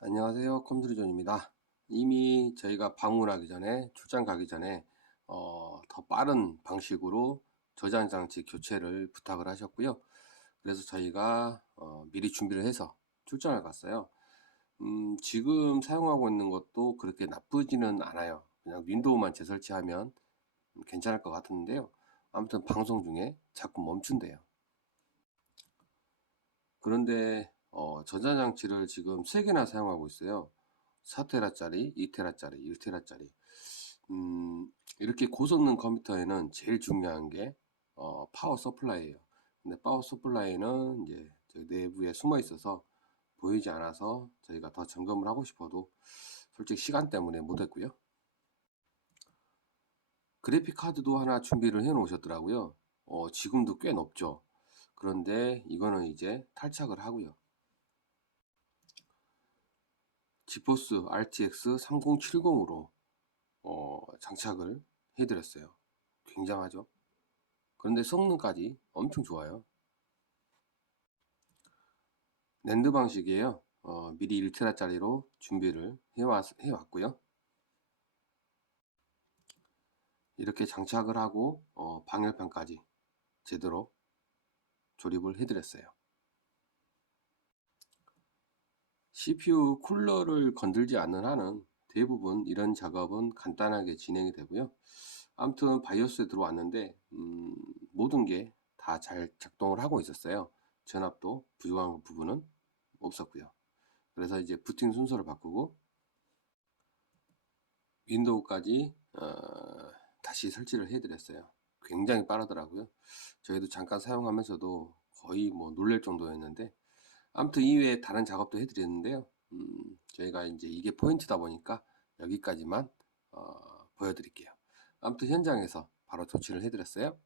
안녕하세요. 컴퓨터존입니다. 이미 저희가 방문하기 전에, 출장 가기 전에, 어, 더 빠른 방식으로 저장 장치 교체를 부탁을 하셨고요. 그래서 저희가 어, 미리 준비를 해서 출장을 갔어요. 음, 지금 사용하고 있는 것도 그렇게 나쁘지는 않아요. 그냥 윈도우만 재설치하면 괜찮을 것 같은데요. 아무튼 방송 중에 자꾸 멈춘대요. 그런데 어, 전자장치를 지금 3개나 사용하고 있어요. 4테라짜리, 2테라짜리, 1테라짜리. 음, 이렇게 고성능 컴퓨터에는 제일 중요한 게 어, 파워 서플라이예요. 근데 파워 서플라이는 이제 내부에 숨어 있어서 보이지 않아서 저희가 더 점검을 하고 싶어도 솔직히 시간 때문에 못했고요. 그래픽 카드도 하나 준비를 해 놓으셨더라고요. 어, 지금도 꽤 높죠. 그런데 이거는 이제 탈착을 하고요. 지포스 RTX 3070으로 어, 장착을 해드렸어요. 굉장하죠? 그런데 성능까지 엄청 좋아요. 랜드 방식이에요. 어, 미리 1테라짜리로 준비를 해왔, 해왔고요. 이렇게 장착을 하고 어, 방열판까지 제대로 조립을 해드렸어요. CPU 쿨러를 건들지 않는 한은 대부분 이런 작업은 간단하게 진행이 되고요. 아무튼 바이오스에 들어왔는데 음, 모든 게 다 잘 작동을 하고 있었어요. 전압도 부족한 부분은 없었고요. 그래서 이제 부팅 순서를 바꾸고 윈도우까지 어, 다시 설치를 해드렸어요. 굉장히 빠르더라고요. 저희도 잠깐 사용하면서도 거의 뭐 놀랄 정도였는데 아무튼 이외에 다른 작업도 해드렸는데요. 음, 저희가 이제 이게 포인트다 보니까 여기까지만 어, 보여드릴게요. 아무튼 현장에서 바로 조치를 해드렸어요.